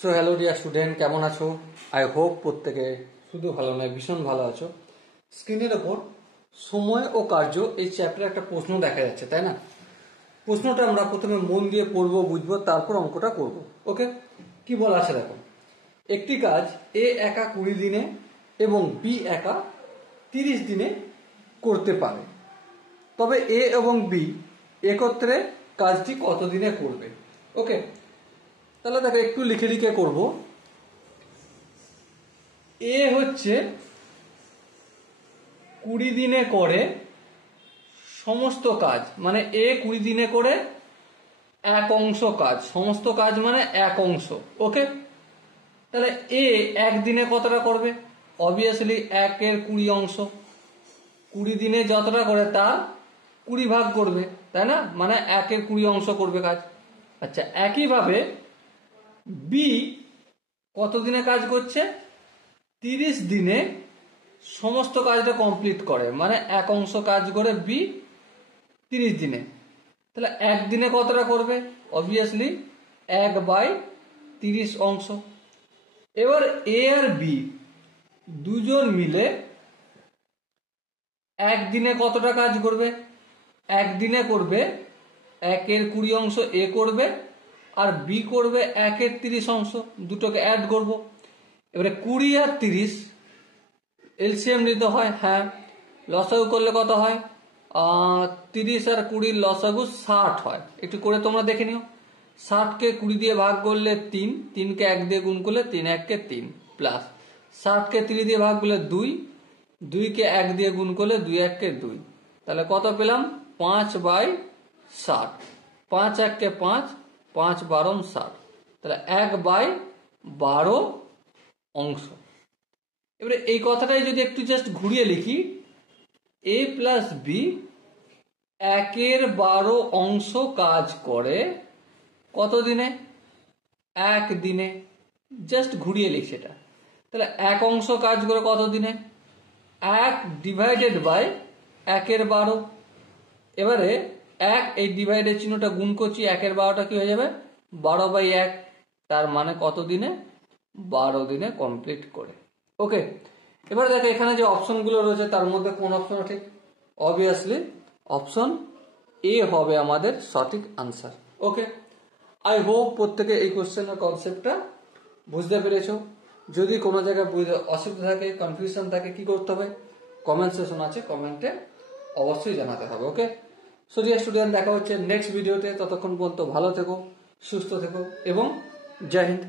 So hello dear student, কেমন আছো? I hope প্রত্যেকে শুধু ভালো নয়, ভীষণ ভালো আছো। স্ক্রিনের ওপর সময় ও কার্য এই চ্যাপ্টারে একটা প্রশ্ন দেখা যাচ্ছে, তাই না? প্রশ্নটা আমরা প্রথমে মন দিয়ে পড়বো, বুঝবো, তারপর অঙ্কটা করব। ওকে, কি বলা আছে দেখো। একটি কাজ এ একা 20 দিনে এবং বি একা 30 দিনে করতে পারে, তবে এ এবং বি একত্রে কাজটি কত দিনে করবে? ওকে, তাহলে দেখো একটু লিখে লিখে করব। এ হচ্ছে 20 দিনে করে সমস্ত কাজ, মানে এ 20 দিনে করে এক অংশ কাজ, সমস্ত কাজ মানে এক অংশ। ওকে, তাহলে এ একদিনে কতটা করবে? অবভিয়াসলি 1 এর 20 অংশ, 20 দিনে যতটা করে তার 20 ভাগ করবে, তাই না? মানে 1 এর 20 অংশ করবে কাজ। আচ্ছা, একইভাবে বি কত দিনে কাজ করছে? 30 দিনে সমস্ত কাজটা কমপ্লিট করে, মানে এক অংশ কাজ করে বি 30 দিনে। তাহলে একদিনে কতটা করবে? অবভিয়াসলি 1/30 অংশ। এবার এ আর বি দুজন মিলে একদিনে কতটা কাজ করবে? একদিনে করবে 1 এর 20 অংশ এ করবে, আর বি করবে 1 এর 30 অংশ। দুটোকে অ্যাড করব। এবারে 20 আর 30 এলসিএম নিতে হয়। হ্যাঁ, লসাগু করলে কত হয়? 30 আর 20 লসাগু 60 হয়। একটু করে তোমরা দেখে নিও। 60কে 20 দিয়ে ভাগ করলে 3, 3কে 1 দিয়ে গুণ করলে 3 1 3, প্লাস 60কে 3 দিয়ে ভাগ করলে 2, 2কে 1 দিয়ে গুণ করলে 2 1 2। তাহলে কত পেলাম? 5/60। 5 1 5, 5 12 60। তাহলে 1/12 অংশ। এবারে এই কথাটাই যদি একটু জাস্ট ঘুরিয়ে লিখি, এ প্লাস বি 1 এর 12 অংশ কাজ করে কত দিনে? 1 দিনে। জাস্ট ঘুরিয়ে লিখছি এটা। তাহলে 1 অংশ কাজ করে কত দিনে? 1 ডিভাইডেড বাই 1 এর 12। এবারে 1 এই ডিভাইডের চিহ্নটা গুণ করছি, 1 এর 12টা কি হয়ে যাবে? 12/1। তার মানে কত দিনে? 12 দিনে কমপ্লিট করে। ওকে, এবার দেখো এখানে যে অপশনগুলো রয়েছে তার মধ্যে কোন অপশন ঠিক? অবভিয়াসলি অপশন এ হবে আমাদের সঠিক আনসার। ওকে, আই হোপ প্রত্যেকে এই কোশ্চেনের কনসেপ্টটা বুঝতে পেরেছো। যদি কোনো জায়গায় অসুবিধা থাকে, কনফিউশন থাকে, কি করতে হবে? কমেন্ট সেকশন আছে, কমেন্টে অবশ্যই জানাতে হবে। ওকে, সো ডিয়ার স্টুডেন্ট, দেখা হচ্ছে নেক্সট ভিডিওতে। ততক্ষণ পর্যন্ত ভালো থেকো, সুস্থ থেকো এবং জয় হিন্দ।